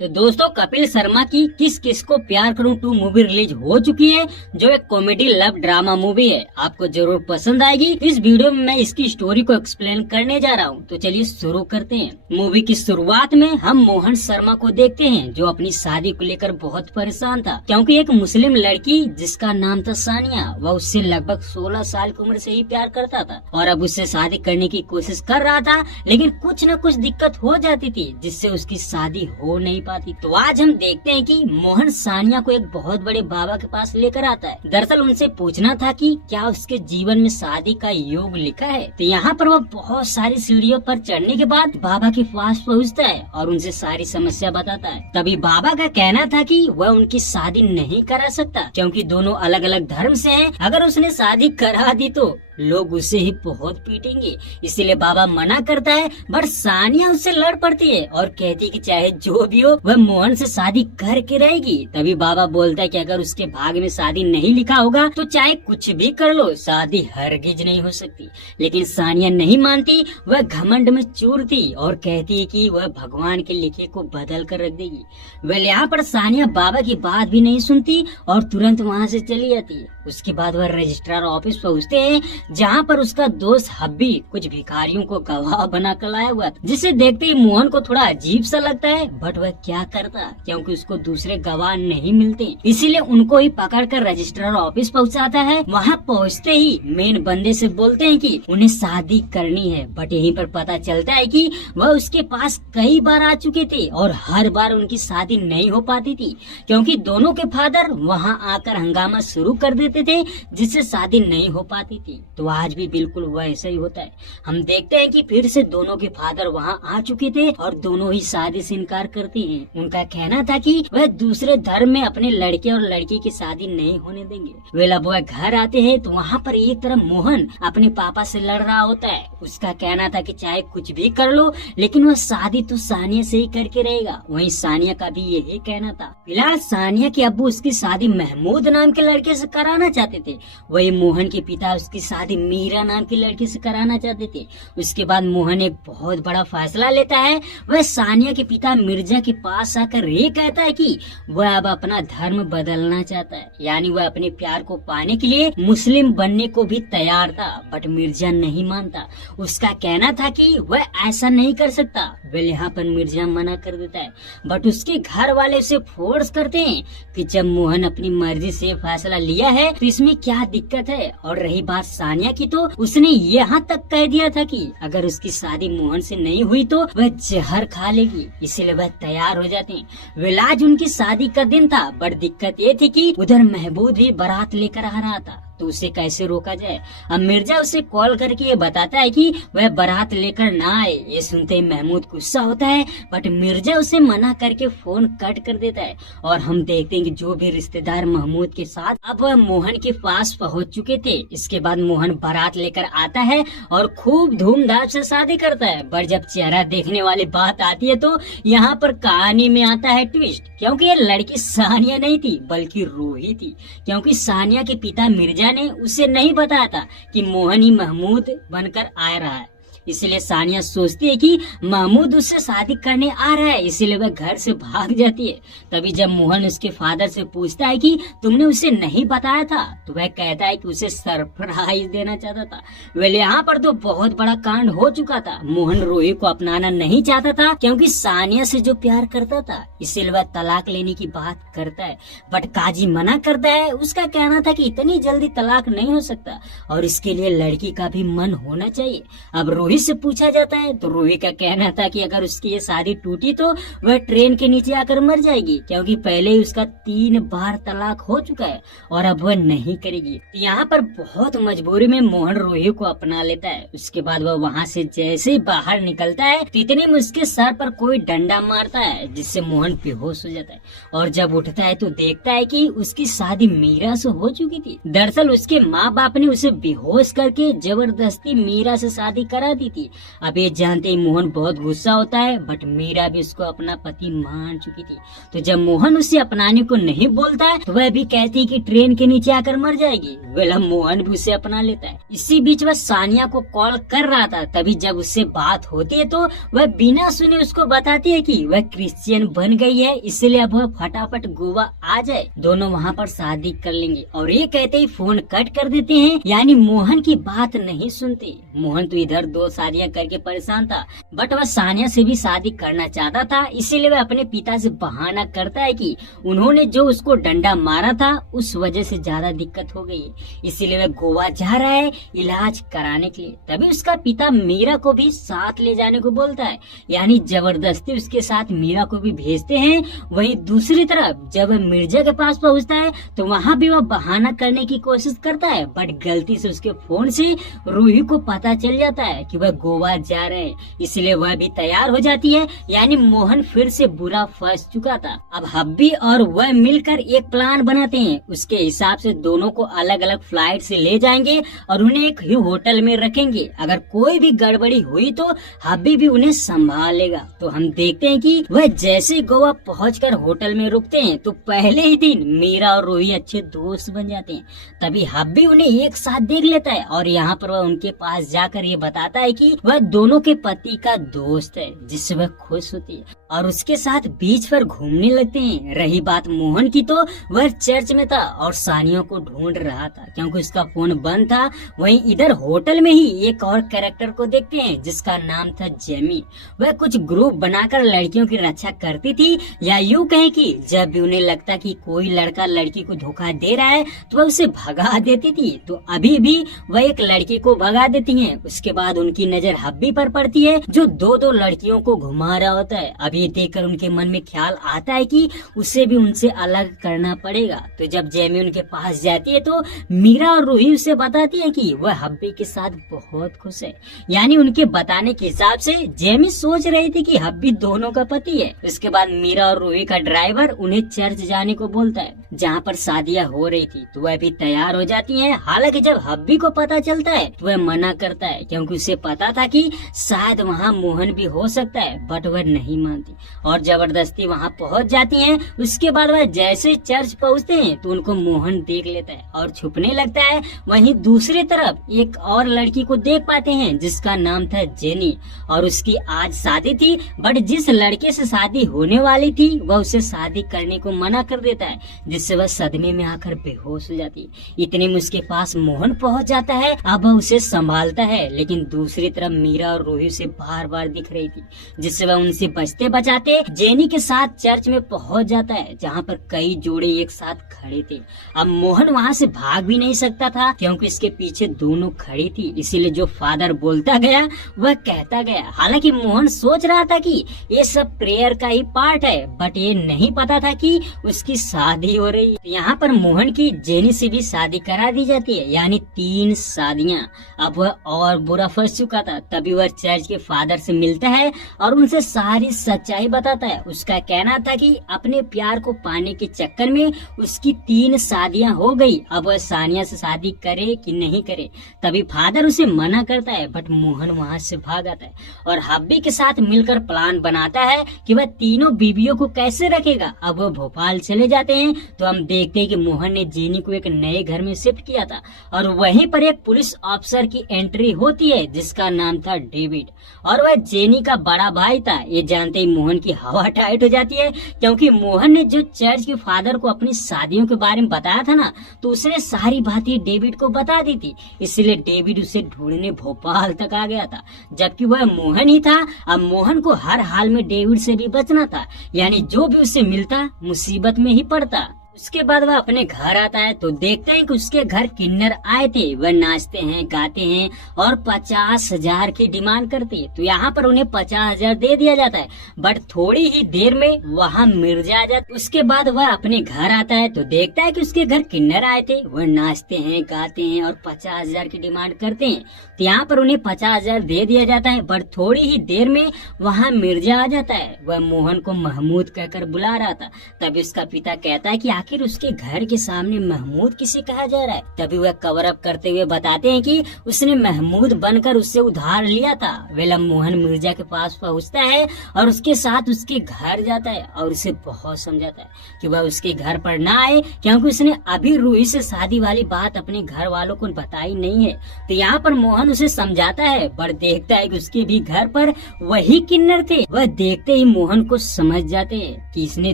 तो दोस्तों, कपिल शर्मा की किस किस को प्यार करूं 2 मूवी रिलीज हो चुकी है, जो एक कॉमेडी लव ड्रामा मूवी है। आपको जरूर पसंद आएगी। इस वीडियो में मैं इसकी स्टोरी को एक्सप्लेन करने जा रहा हूं। तो चलिए शुरू करते हैं। मूवी की शुरुआत में हम मोहन शर्मा को देखते हैं, जो अपनी शादी को लेकर बहुत परेशान था, क्योंकि एक मुस्लिम लड़की जिसका नाम था सानिया, वह उससे लगभग 16 साल की उम्र से ही प्यार करता था और अब उससे शादी करने की कोशिश कर रहा था, लेकिन कुछ न कुछ दिक्कत हो जाती थी जिससे उसकी शादी हो नहीं पाती। तो आज हम देखते हैं कि मोहन सानिया को एक बहुत बड़े बाबा के पास लेकर आता है। दरअसल उनसे पूछना था कि क्या उसके जीवन में शादी का योग लिखा है। तो यहाँ पर वह बहुत सारी सीढ़ियों पर चढ़ने के बाद बाबा के पास पहुँचता है और उनसे सारी समस्या बताता है। तभी बाबा का कहना था कि वह उनकी शादी नहीं करा सकता, क्योंकि दोनों अलग अलग धर्म से हैं। अगर उसने शादी करा दी तो लोग उसे ही बहुत पीटेंगे, इसीलिए बाबा मना करता है। बट सानिया उससे लड़ पड़ती है और कहती है कि चाहे जो भी हो वह मोहन से शादी करके रहेगी। तभी बाबा बोलता है कि अगर उसके भाग्य में शादी नहीं लिखा होगा तो चाहे कुछ भी कर लो, शादी हरगिज नहीं हो सकती। लेकिन सानिया नहीं मानती, वह घमंड में चूर थी और कहती है कि वह भगवान के लिखे को बदल कर रख देगी। वेल यहाँ पर सानिया बाबा की बात भी नहीं सुनती और तुरंत वहाँ से चली जाती है। उसके बाद वह रजिस्ट्रार ऑफिस पहुँचते हैं, जहाँ पर उसका दोस्त हब्बी कुछ भिखारियों को गवाह बना कर लाया हुआ था, जिसे देखते ही मोहन को थोड़ा अजीब सा लगता है। बट वह क्या करता, क्योंकि उसको दूसरे गवाह नहीं मिलते, इसीलिए उनको ही पकड़कर रजिस्ट्रार ऑफिस पहुँचाता है। वहाँ पहुँचते ही मेन बंदे से बोलते हैं कि उन्हें शादी करनी है। बट यहीं पर पता चलता है कि वह उसके पास कई बार आ चुके थे और हर बार उनकी शादी नहीं हो पाती थी, क्योंकि दोनों के फादर वहाँ आकर हंगामा शुरू कर देते थे, जिससे शादी नहीं हो पाती थी। तो आज भी बिल्कुल वैसा ही होता है। हम देखते हैं कि फिर से दोनों के फादर वहाँ आ चुके थे और दोनों ही शादी से इनकार करते हैं। उनका कहना था कि वह दूसरे धर्म में अपने लड़के और लड़की की शादी नहीं होने देंगे। वे अब वह घर आते हैं तो वहाँ पर एक तरफ मोहन अपने पापा से लड़ रहा होता है। उसका कहना था कि चाहे कुछ भी कर लो, लेकिन वह शादी तो सानिया से ही करके रहेगा। वहीं सानिया का भी यही कहना था। फिलहाल सानिया के अब्बू उसकी शादी महमूद नाम के लड़के से कराना चाहते थे, वही मोहन के पिता उसकी शादी मीरा नाम की लड़की से कराना चाहते थे। उसके बाद मोहन एक बहुत बड़ा फैसला लेता है। वह सानिया के पिता मिर्जा के पास आकर ये कहता है कि वह अब अपना धर्म बदलना चाहता है, यानी वह अपने प्यार को पाने के लिए मुस्लिम बनने को भी तैयार था। बट मिर्जा नहीं मानता। उसका कहना था कि वह ऐसा नहीं कर सकता। वेल यहाँ पर मिर्जा मना कर देता है। बट उसके घर वाले उसे फोर्स करते हैं कि जब मोहन अपनी मर्जी से फैसला लिया है तो इसमें क्या दिक्कत है। और रही बात सानिया की, तो उसने यहाँ तक कह दिया था कि अगर उसकी शादी मोहन से नहीं हुई तो वह जहर खा लेगी, इसीलिए वह तैयार हो जाते हैं। वेल आज उनकी शादी का दिन था। बट दिक्कत ये थी कि उधर महबूब भी बारात लेकर आ रहा था, तो उसे कैसे रोका जाए। अब मिर्जा उसे कॉल करके ये बताता है कि वह बारात लेकर ना आए। ये सुनते ही महमूद गुस्सा होता है, बट मिर्जा उसे मना करके फोन कट कर देता है। और हम देखते हैं कि जो भी रिश्तेदार महमूद के साथ अब वह मोहन के पास पहुंच चुके थे। इसके बाद मोहन बारात लेकर आता है और खूब धूमधाम से शादी करता है। पर जब चेहरा देखने वाली बात आती है तो यहाँ पर कहानी में आता है ट्विस्ट, क्योंकि ये लड़की सानिया नहीं थी बल्कि रूही थी। क्योंकि सानिया के पिता मिर्जा ने उसे नहीं बताया था कि मोहन ही महमूद बनकर आ रहा है, इसलिए सानिया सोचती है कि महमूद उससे शादी करने आ रहा है, इसीलिए वह घर से भाग जाती है। तभी जब मोहन उसके फादर से पूछता है कि तुमने उसे नहीं बताया था, तो वह कहता है कि उसे सरप्राइज देना चाहता था। वेल यहाँ पर तो बहुत बड़ा कांड हो चुका था। मोहन रूही को अपनाना नहीं चाहता था, क्योंकि सानिया से जो प्यार करता था, इसीलिए वह तलाक लेने की बात करता है। बट काजी मना करता है। उसका कहना था कि इतनी जल्दी तलाक नहीं हो सकता और इसके लिए लड़की का भी मन होना चाहिए। अब रूही से पूछा जाता है तो रूही का कहना था कि अगर उसकी ये शादी टूटी तो वह ट्रेन के नीचे आकर मर जाएगी, क्योंकि पहले ही उसका 3 बार तलाक हो चुका है और अब वह नहीं करेगी। यहाँ पर बहुत मजबूरी में मोहन रूही को अपना लेता है। उसके बाद वह वहाँ से जैसे ही बाहर निकलता है तो इतने में उसके सर पर कोई डंडा मारता है, जिससे मोहन बेहोश हो जाता है। और जब उठता है तो देखता है कि उसकी शादी मीरा से हो चुकी थी। दरअसल उसके माँ बाप ने उसे बेहोश करके जबरदस्ती मीरा से शादी करा दी देती थी। अब ये जानते ही मोहन बहुत गुस्सा होता है, बट मीरा भी उसको अपना पति मान चुकी थी। तो जब मोहन उसे अपनाने को नहीं बोलता है तो वह भी कहती है कि ट्रेन के नीचे आकर मर जाएगी। वेल मोहन भी उसे अपना लेता है। इसी बीच वह सानिया को कॉल कर रहा था, तभी जब उससे बात होती है तो वह बिना सुने उसको बताती है कि वह क्रिश्चियन बन गई है, इसलिए अब वह फटाफट गोवा आ जाए, दोनों वहाँ पर शादी कर लेंगे। और ये कहते ही फोन कट कर देते हैं, यानी मोहन की बात नहीं सुनते। मोहन तो इधर 2 शादियां करके परेशान था, बट वह सानिया से भी शादी करना चाहता था, इसीलिए वह अपने पिता से बहाना करता है कि उन्होंने जो उसको डंडा मारा था उस वजह से ज्यादा दिक्कत हो गई है, इसीलिए वह गोवा जा रहा है इलाज कराने के लिए। तभी उसका पिता मीरा को भी साथ ले जाने को बोलता है, यानी जबरदस्ती उसके साथ मीरा को भी भेजते हैं। वहीं दूसरी तरफ जब वह मिर्जा के पास पहुंचता है तो वहाँ भी वह बहाना करने की कोशिश करता है, बट गलती से उसके फोन से रूही को पता चल जाता है कि वह गोवा जा रहे हैं, इसलिए वह भी तैयार हो जाती है। यानी मोहन फिर से बुरा फंस चुका था। अब हब्बी और वह मिलकर एक प्लान बनाते हैं, उसके हिसाब से दोनों को अलग अलग फ्लाइट से ले जाएंगे और उन्हें एक ही होटल में रखेंगे। अगर कोई भी गड़बड़ी हुई तो हब्बी भी उन्हें संभाल लेगा। तो हम देखते हैं कि वह जैसे गोवा पहुंचकर होटल में रुकते हैं तो पहले ही दिन मीरा और रोही अच्छे दोस्त बन जाते हैं। तभी हब्बी उन्हें एक साथ देख लेता है और यहाँ पर वह उनके पास जाकर ये बताता है कि वह दोनों के पति का दोस्त है, जिससे वह खुश होती है और उसके साथ बीच पर घूमने लगते हैं। रही बात मोहन की तो वह चर्च में था और सानिया को ढूंढ रहा था क्योंकि उसका फोन बंद था। वहीं इधर होटल में ही एक और कैरेक्टर को देखते हैं जिसका नाम था जेमी। वह कुछ ग्रुप बनाकर लड़कियों की रक्षा करती थी, या यूँ कहें कि जब भी उन्हें लगता कि कोई लड़का लड़की को धोखा दे रहा है तो वह उसे भगा देती थी। तो अभी भी वह एक लड़की को भगा देती है। उसके बाद उनकी नजर हब्बी पर पड़ती है जो 2 लड़कियों को घुमा रहा होता है। अब ये देखकर उनके मन में ख्याल आता है कि उसे भी उनसे अलग करना पड़ेगा। तो जब जेमी उनके पास जाती है तो मीरा और रूही उसे बताती है कि वह हब्बी के साथ बहुत खुश है। यानी उनके बताने के हिसाब से जेमी सोच रही थी कि हब्बी दोनों का पति है। उसके बाद मीरा और रूही का ड्राइवर उन्हें चर्च जाने को बोलता है जहाँ पर शादियाँ हो रही थी। तो वह भी तैयार हो जाती है। हालांकि जब हब्बी को पता चलता है तो वह मना करता है क्योंकि उसे पता था कि शायद वहाँ मोहन भी हो सकता है, बट वह नहीं मानती और जबरदस्ती वहाँ पहुँच जाती है। उसके बाद वह जैसे चर्च पहुँचते हैं तो उनको मोहन देख लेता है और छुपने लगता है। वहीं दूसरी तरफ एक और लड़की को देख पाते हैं जिसका नाम था जेनी और उसकी आज शादी थी, बट जिस लड़के से शादी होने वाली थी वह उसे शादी करने को मना कर देता है, जिससे वह सदमे में आकर बेहोश हो जाती है। इतने में उसके पास मोहन पहुंच जाता है। अब वह उसे संभालता है, लेकिन दूसरी तरफ मीरा और रूही उसे बार बार दिख रही थी, जिससे वह उनसे बचते बचाते जेनी के साथ चर्च में पहुंच जाता है जहाँ पर कई जोड़े एक साथ खड़े थे। अब मोहन वहाँ से भाग भी नहीं सकता था क्योंकि इसके पीछे दोनों खड़ी थी, इसीलिए जो फादर बोलता गया वह कहता गया। हालांकि मोहन सोच रहा था कि ये सब प्रेयर का ही पार्ट है, बट ये नहीं पता था कि उसकी शादी हो रही है। यहाँ पर मोहन की जेनी से भी शादी करा दी जाती है, यानी 3 शादियाँ। अब वह और बुरा फंस चुका था। तभी वह चर्च के फादर से मिलता है और उनसे सारी सच्चाई बताता है। उसका कहना था कि अपने प्यार को पाने के चक्कर में उसकी 3 शादियां हो गई। अब वह सानिया से शादी करे कि नहीं करे। तभी फादर उसे मना करता है, बट मोहन वहाँ से भाग आता है और हब्बी के साथ मिलकर प्लान बनाता है कि वह तीनों बीवियों को कैसे रखेगा। अब वह भोपाल चले जाते हैं तो हम देखते हैं कि मोहन ने जेनी को एक नए घर में शिफ्ट किया था और वहीं पर एक पुलिस ऑफिसर की एंट्री होती है जिसका नाम था डेविड और वह जेनी का बड़ा भाई था। ये जानते ही मोहन की हवा टाइट हो जाती है क्योंकि मोहन ने जो चर्च के फादर को अपनी शादियों के बारे में बताया था ना, तो उसने सारी बातें डेविड को बता दी थी, इसलिए डेविड उसे ढूंढने भोपाल तक आ गया था, जबकि वह मोहन ही था। अब मोहन को हर हाल में डेविड से भी बचना था, यानी जो भी उससे मिलता मुसीबत में ही पड़ता। उसके बाद वह अपने घर आता है तो देखते हैं कि उसके घर किन्नर आए थे। वह नाचते हैं, गाते हैं और 50,000 की डिमांड करते हैं। तो यहाँ पर उन्हें 50,000 दे दिया जाता है, बट थोड़ी ही देर में वहाँ मिर्जा आ जाता है। उसके बाद वह अपने घर आता है तो देखता है कि उसके घर किन्नर आए थे। वह नाचते हैं, गाते हैं और 50,000 की डिमांड करते हैं। तो यहाँ पर उन्हें 50,000 दे दिया जाता है, बट थोड़ी ही देर में वहाँ मिर्जा आ जाता है। वह मोहन को महमूद कहकर बुला रहा था। तभी उसका पिता कहता है कि आखिर उसके घर के सामने महमूद किसे कहा जा रहा है। तभी वह कवर अप करते हुए बताते हैं कि उसने महमूद बनकर उससे उधार लिया था। वेला मोहन मिर्जा के पास पहुंचता है और उसके साथ उसके घर जाता है और उसे बहुत समझाता है कि वह उसके घर पर ना आए, क्योंकि उसने अभी रूही से शादी वाली बात अपने घर वालों को बताई नहीं है। तो यहाँ पर मोहन उसे समझाता है, पर देखता है कि उसके भी घर पर वही किन्नर थे। वह देखते ही मोहन को समझ जाते हैं कि इसने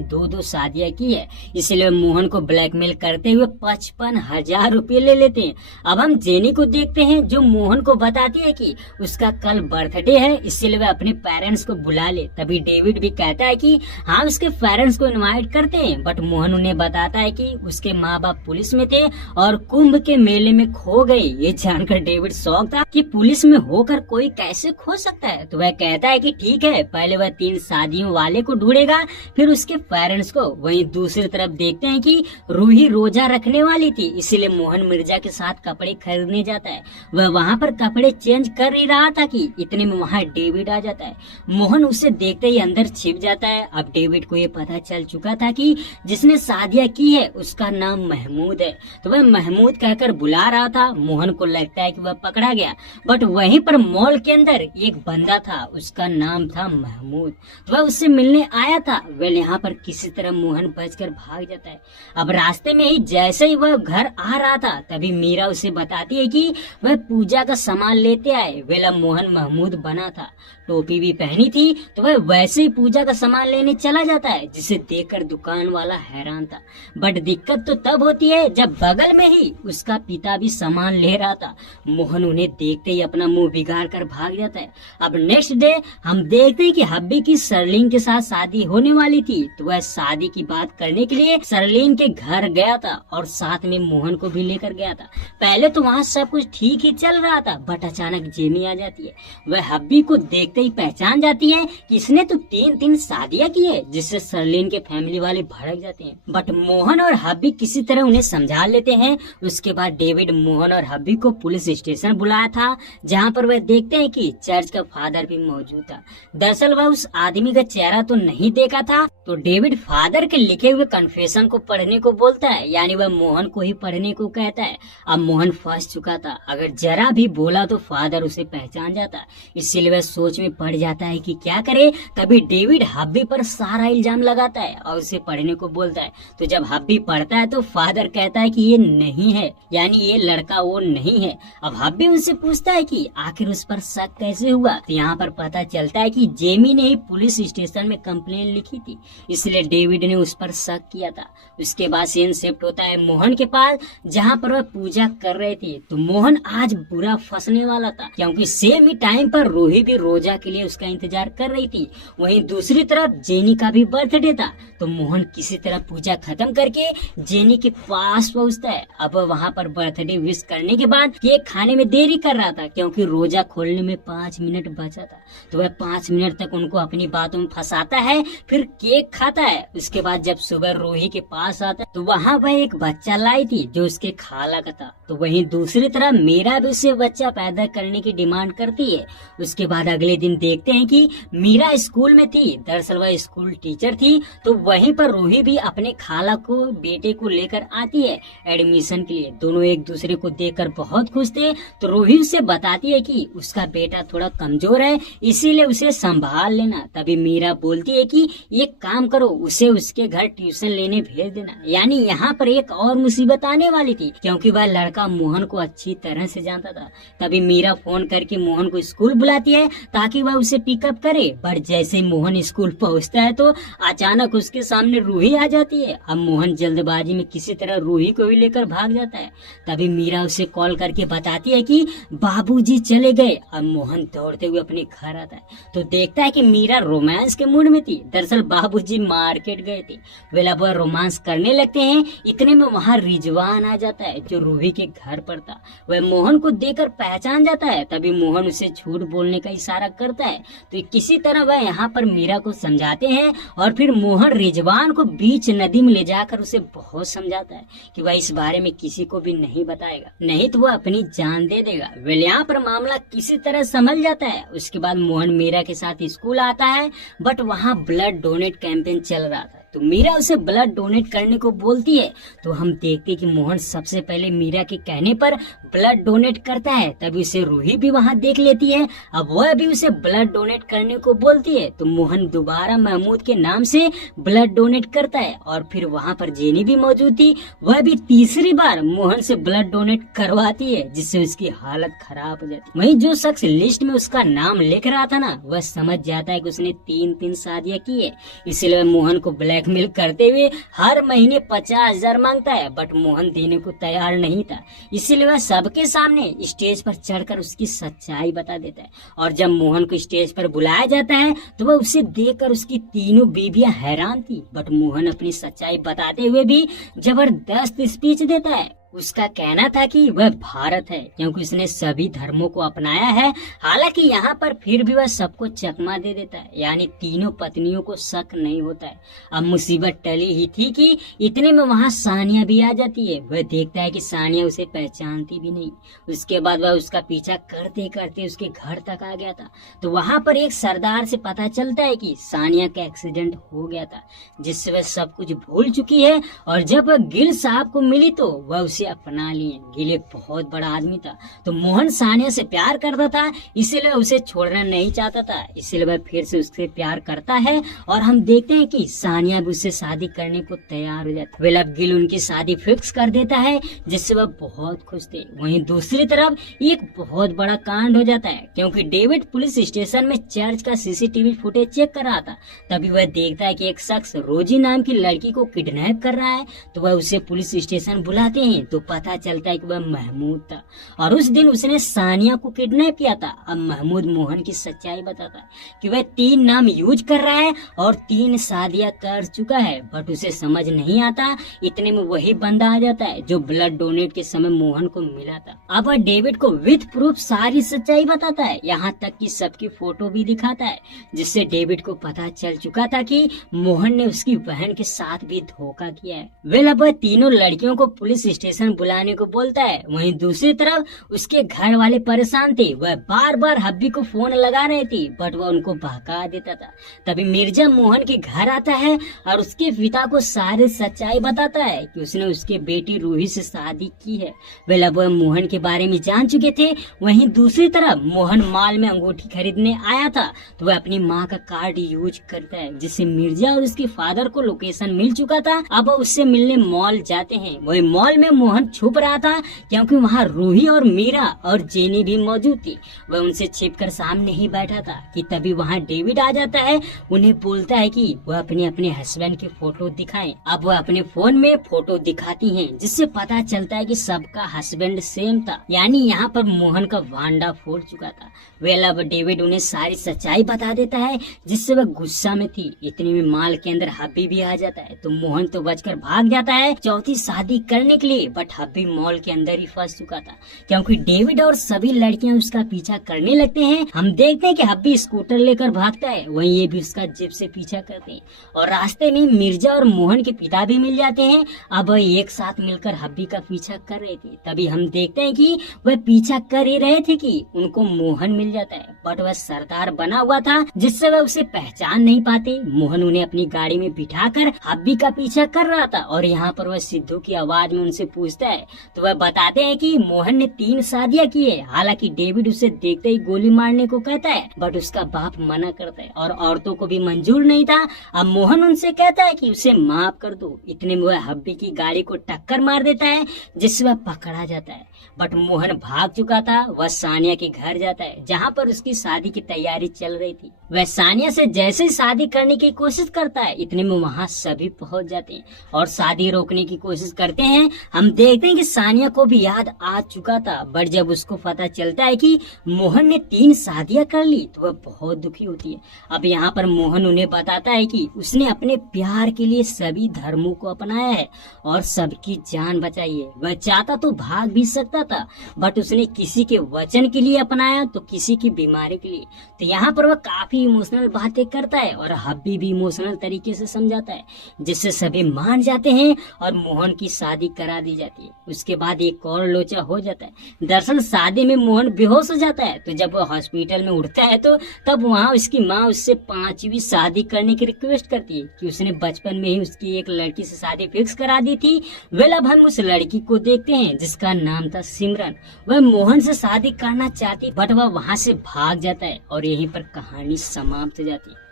दो शादियां की है, इसलिए मोहन को ब्लैकमेल करते हुए 55,000 रुपये ले लेते हैं। अब हम जेनी को देखते हैं, जो मोहन को बताती है कि उसका कल बर्थडे है, इसलिए वह अपने पेरेंट्स को बुला ले। तभी डेविड भी कहता है कि हाँ उसके पेरेंट्स को इनवाइट करते हैं, बट मोहन उन्हें बताता है कि उसके माँ बाप पुलिस में थे और कुंभ के मेले में खो गए। ये जानकर डेविड शॉक था कि पुलिस में होकर कोई कैसे खो सकता है। तो वह कहता है कि ठीक है, पहले वह 3 शादियों वाले को ढूंढेगा, फिर उसके पेरेंट्स को। वहीं दूसरी तरफ देखते हैं कि रूही रोजा रखने वाली थी, इसीलिए मोहन मिर्जा के साथ कपड़े खरीदने जाता है। वह वहाँ पर कपड़े चेंज कर ही रहा था कि इतने में वहाँ डेविड आ जाता है। मोहन उसे देखते ही अंदर छिप जाता है। अब डेविड को ये पता चल चुका था कि जिसने शादियां की है उसका नाम महमूद है, तो वह महमूद कहकर बुला रहा था। मोहन को लगता है कि वह पकड़ा गया, बट वहीं पर मॉल के अंदर एक बंदा था, उसका नाम था महमूद। तो वह उससे मिलने आया था। वह यहाँ पर किसी तरह मोहन बचकर भाग जाता है। अब रास्ते में ही जैसे ही वह घर आ रहा था, तभी मीरा उसे बताती है कि वह पूजा का सामान लेते आए। वेला मोहन महमूद बना था, टोपी भी पहनी थी, तो वह वैसे ही पूजा का सामान लेने चला जाता है, जिसे देखकर दुकान वाला हैरान था। बट दिक्कत तो तब होती है जब बगल में ही उसका पिता भी सामान ले रहा था। मोहन उन्हें देखते ही अपना मुंह बिगाड़ कर भाग जाता है। अब नेक्स्ट डे हम देखते हैं कि हब्बी की सरलीन के साथ शादी होने वाली थी, तो वह शादी की बात करने के लिए सरलीन के घर गया था और साथ में मोहन को भी लेकर गया था। पहले तो वहाँ सब कुछ ठीक ही चल रहा था, बट अचानक जेमी आ जाती है। वह हब्बी को देखते ही पहचान जाती है कि इसने तो 3 शादियां की है, जिससे सरलीन के फैमिली वाले भड़क जाते हैं। बट मोहन और हब्बी किसी तरह उन्हें समझा लेते हैं। उसके बाद डेविड मोहन और हब्बी को पुलिस स्टेशन बुलाया था, जहाँ पर वह देखते हैं कि चर्च का फादर भी मौजूद था। दरअसल वह उस आदमी का चेहरा तो नहीं देखा था, तो डेविड फादर के लिखे हुए कन्फेशन को पढ़ने को बोलता है, यानी वह मोहन को ही पढ़ने को कहता है। अब मोहन फंस चुका था, अगर जरा भी बोला तो फादर उसे पहचान जाता, इसीलिए वह सोच में पड़ जाता है कि क्या करे। तभी डेविड हब्बी पर सारा इल्जाम लगाता है और उसे पढ़ने को बोलता है। तो जब हब्बी पढ़ता है तो फादर कहता है कि ये नहीं है, यानी ये लड़का वो नहीं है। अब हब्बी उनसे पूछता है कि आखिर उस पर शक कैसे हुआ। तो यहाँ पर पता चलता है कि जेमी ने ही पुलिस स्टेशन में कंप्लेन लिखी थी, इसलिए डेविड ने उस पर शक किया था। उसके बाद सीन शिफ्ट होता है मोहन के पास, जहाँ पर वह पूजा कर रहे थे। तो मोहन आज बुरा फंसने वाला था, क्योंकि सेम ही टाइम पर रूही भी रोजा के लिए उसका इंतजार कर रही थी। वहीं दूसरी तरफ जेनी का भी बर्थडे था, तो मोहन किसी तरह पूजा खत्म करके जेनी के पास पहुंचता है। अब वहाँ पर बर्थडे विश करने के बाद केक खाने में देरी कर रहा था, क्योंकि रोजा खोलने में 5 मिनट बचा था। तो वह 5 मिनट तक उनको अपनी बातों में फंसाता है, फिर केक खाता है। उसके बाद जब सुबह रूही के पास आता है, तो वहाँ वह एक बच्चा लाई थी जो उसके खाला का था। तो वहीं दूसरी तरफ मीरा भी उसे बच्चा पैदा करने की डिमांड करती है। उसके बाद अगले दिन देखते हैं कि मीरा स्कूल में थी, दरअसल वह स्कूल टीचर थी। तो वहीं पर रूही भी अपने खाला को बेटे को लेकर आती है एडमिशन के लिए। दोनों एक दूसरे को देखकर बहुत खुश थे। तो रूही उसे बताती है कि उसका बेटा थोड़ा कमजोर है, इसीलिए उसे संभाल लेना। तभी मीरा बोलती है कि एक काम करो, उसे उसके घर ट्यूशन लेने भेज देना। यानी यहाँ पर एक और मुसीबत आने वाली थी, क्योंकि वह लड़का मोहन को अच्छी तरह से जानता था। तभी मीरा फोन करके मोहन को स्कूल बुलाती है ताकि वह उसे पिकअप करे। बट जैसे ही मोहन स्कूल पहुँचता है तो अचानक उसके सामने रूही आ जाती है। अब मोहन जल्दबाजी में किसी तरह रूही को भी लेकर भाग जाता है। तभी मीरा उसे कॉल करके बताती है कि बाबूजी चले गए। अब मोहन दौड़ते हुए अपने घर आता है, तो देखता है कि मीरा रोमांस के मूड में थी। दरअसल बाबूजी मार्केट गए थे। वेला वह रोमांस करने लगते हैं, इतने में वहाँ रिजवान आ जाता है जो रूही के घर पर था। वह मोहन को देखकर पहचान जाता है। तभी मोहन उसे झूठ बोलने का इशारा करता है। तो किसी तरह वह यहाँ पर मीरा को समझाते हैं और फिर मोहन रिजवान को बीच नदी में ले जाकर उसे बहुत समझाता है कि वह इस बारे में किसी को भी नहीं बताएगा, नहीं तो वह अपनी जान दे देगा। वेल यहाँ पर मामला किसी तरह संभल जाता है। उसके बाद मोहन मीरा के साथ स्कूल आता है, बट वहाँ ब्लड डोनेट कैंपेन चल रहा था, तो मीरा उसे ब्लड डोनेट करने को बोलती है। तो हम देखते कि मोहन सबसे पहले मीरा के कहने पर ब्लड डोनेट करता है। तभी उसे रूही भी वहाँ देख लेती है। अब वह भी उसे ब्लड डोनेट करने को बोलती है। तो मोहन दोबारा महमूद के नाम से ब्लड डोनेट करता है और फिर वहाँ पर जेनी भी मौजूद थी। वह भी तीसरी बार मोहन से ब्लड डोनेट करवाती है, जिससे उसकी हालत खराब हो जाती है। वहीं जो शख्स लिस्ट में उसका नाम लिख रहा था ना, वह समझ जाता है कि उसने 3 शादियां की है, इसलिए मोहन को ब्लैकमेल करते हुए हर महीने 50,000 मांगता है। बट मोहन देने को तैयार नहीं था, इसीलिए वह सबके सामने स्टेज पर चढ़कर उसकी सच्चाई बता देता है। और जब मोहन को स्टेज पर बुलाया जाता है तो वह उसे देखकर उसकी तीनों बीवियां हैरान थी। बट मोहन अपनी सच्चाई बताते हुए भी जबरदस्त स्पीच देता है। उसका कहना था कि वह भारत है क्योंकि उसने सभी धर्मों को अपनाया है। हालांकि यहाँ पर फिर भी वह सबको चकमा दे देता है, यानी तीनों पत्नियों को शक नहीं होता है। अब मुसीबत टली ही थी कि इतने में वहाँ सानिया भी आ जाती है। वह देखता है कि सानिया उसे पहचानती भी नहीं। उसके बाद वह उसका पीछा करते करते उसके घर तक आ गया था। तो वहाँ पर एक सरदार से पता चलता है कि सानिया का एक्सीडेंट हो गया था, जिससे वह सब कुछ भूल चुकी है। और जब वह गिल साहब को मिली तो वह उसे अपना लिए। गिल एक बहुत बड़ा आदमी था। तो मोहन सानिया से प्यार करता था, इसीलिए उसे छोड़ना नहीं चाहता था। इसीलिए वह फिर से उससे प्यार करता है और हम देखते हैं कि सानिया भी उससे शादी करने को तैयार हो जाती है। वेल अब गिल उनकी शादी फिक्स कर देता है, जिससे वह बहुत खुश थे। वहीं दूसरी तरफ एक बहुत बड़ा कांड हो जाता है, क्योंकि डेविड पुलिस स्टेशन में चर्च का सीसीटीवी फुटेज चेक कर रहा था। तभी वह देखता है कि एक शख्स रोजी नाम की लड़की को किडनैप कर रहा है। तो वह उसे पुलिस स्टेशन बुलाते हैं। तो पता चलता है कि वह महमूद था और उस दिन उसने सानिया को किडनैप किया था। अब महमूद मोहन की सच्चाई बताता है कि वह 3 नाम यूज कर रहा है और 3 शादियां कर चुका है। बट उसे समझ नहीं आता। इतने में वही बंदा आ जाता है जो ब्लड डोनेट के समय मोहन को मिला था। अब वह डेविड को विद प्रूफ सारी सच्चाई बताता है, यहाँ तक कि सबकी फोटो भी दिखाता है, जिससे डेविड को पता चल चुका था कि मोहन ने उसकी बहन के साथ भी धोखा किया है। वेल अब वह तीनों लड़कियों को पुलिस स्टेशन बुलाने को बोलता है। वहीं दूसरी तरफ उसके घर वाले परेशान थे। वह बार बार हब्बी को फोन लगा रहे थे, बट वह उनको बहका देता था। तभी मिर्जा मोहन के घर आता है और उसके पिता को सारी सच्चाई बताता है कि उसने उसके बेटी रूही से शादी की है। वे अब वह मोहन के बारे में जान चुके थे। वहीं दूसरी तरफ मोहन मॉल में अंगूठी खरीदने आया था, तो वह अपनी माँ का कार्ड यूज करता है, जिससे मिर्जा और उसके फादर को लोकेशन मिल चुका था। अब वह उससे मिलने मॉल जाते हैं। वही मॉल में मोहन छुप रहा था, क्योंकि वहाँ रूही और मीरा और जेनी भी मौजूद थी। वह उनसे छिपकर सामने ही बैठा था कि तभी वहाँ डेविड आ जाता है। उन्हें बोलता है कि वह अपने हस्बैंड के फोटो दिखाएं। अब वह अपने फोन में फोटो दिखाती हैं, जिससे पता चलता है कि सबका हस्बैंड सेम था, यानी यहाँ पर मोहन का भांडा फोड़ चुका था। वेल अब डेविड उन्हें सारी सच्चाई बता देता है, जिससे वह गुस्सा में थी। इतने में माल के अंदर हब्बी भी आ जाता है। तो मोहन तो बचकर भाग जाता है चौथी शादी करने के लिए, बट हब्बी मॉल के अंदर ही फंस चुका था, क्योंकि डेविड और सभी लड़कियां उसका पीछा करने लगते हैं। हम देखते हैं कि हब्बी स्कूटर लेकर भागता है, वहीं ये भी उसका जिप से पीछा करते हैं और रास्ते में मिर्जा और मोहन के पिता भी मिल जाते हैं। अब वह एक साथ मिलकर हब्बी का पीछा कर रहे थे। तभी हम देखते हैं कि वह पीछा कर ही रहे थे कि उनको मोहन मिल जाता है, बट वह सरदार बना हुआ था, जिससे वह उसे पहचान नहीं पाते। मोहन उन्हें अपनी गाड़ी में बिठाकर हब्बी का पीछा कर रहा था और यहाँ पर वह सिद्धू की आवाज में उनसे पूछता है। तो वह बताते हैं कि मोहन ने 3 शादियां की है। हालांकि डेविड उसे देखते ही गोली मारने को कहता है, बट उसका बाप मना करता है और औरतों को भी मंजूर नहीं था। अब मोहन उनसे कहता है कि उसे माफ कर दो। इतने में वह हब्बी की गाड़ी को टक्कर मार देता है, जिससे वह पकड़ा जाता है। बट मोहन भाग चुका था। वह सानिया के घर जाता है, जहाँ पर उसकी शादी की तैयारी चल रही थी। वह सानिया से जैसे शादी करने की कोशिश करता है, इतने में वहाँ सभी पहुँच जाते हैं और शादी रोकने की कोशिश करते हैं। हम देखते हैं कि सानिया को भी याद आ चुका था, बट जब उसको पता चलता है कि मोहन ने 3 शादियां कर ली, तो वह बहुत दुखी होती है। अब यहाँ पर मोहन उन्हें बताता है कि उसने अपने प्यार के लिए सभी धर्मों को अपनाया है और सबकी जान बचाई है। वह चाहता तो भाग भी सकता था, बट उसने किसी के वचन के लिए अपनाया तो किसी की बीमारी के लिए। तो यहाँ पर वह काफी इमोशनल बातें करता है और हब्बी भी इमोशनल तरीके से समझाता है, जिससे सभी मान जाते हैं और मोहन की शादी करा दी जाती है। उसके बाद एक और लोचा हो जाता है। दरअसल शादी में मोहन बेहोश हो जाता है, तो जब वो हॉस्पिटल में उठता है तो तब वहाँ उसकी माँ उससे 5वीं शादी करने की रिक्वेस्ट करती है कि उसने बचपन में ही उसकी एक लड़की से शादी फिक्स करा दी थी। वेल अब हम उस लड़की को देखते हैं जिसका नाम था सिमरन। वह मोहन से शादी करना चाहती बट वह वहाँ से भाग जाता है और यहीं पर कहानी समाप्त हो जाती है।